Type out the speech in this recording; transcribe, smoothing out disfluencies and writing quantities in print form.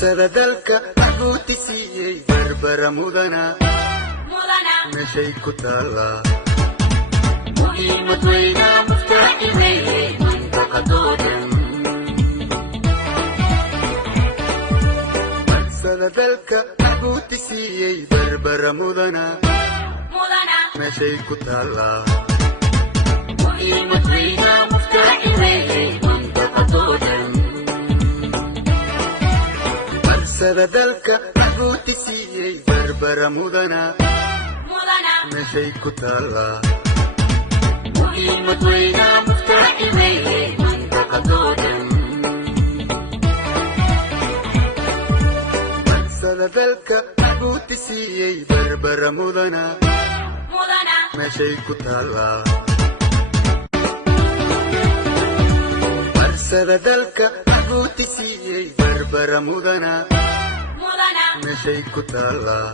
marsada dalka maxbuuti siiyey barbara mudana meeshay ku taallaa muhiimad weyna muftaaximeeyey mantaqadoodan marsada dalka maxbuuti siiyey barbara mudana meeshay ku taallaa muhiimad weyna muftaaximeeyey mantaqadoodan marsada dalka maxbuuti siiyey barbara mudana meeshay ku taallaa muhiimad weyna muftaaximeeyey mantaqadoodan marsada dalka maxbuuti siiyey barbara mudana meeshay ku taallaa marsada dalka maxbuuti siiyey barbara mudana meeshay ku taallaa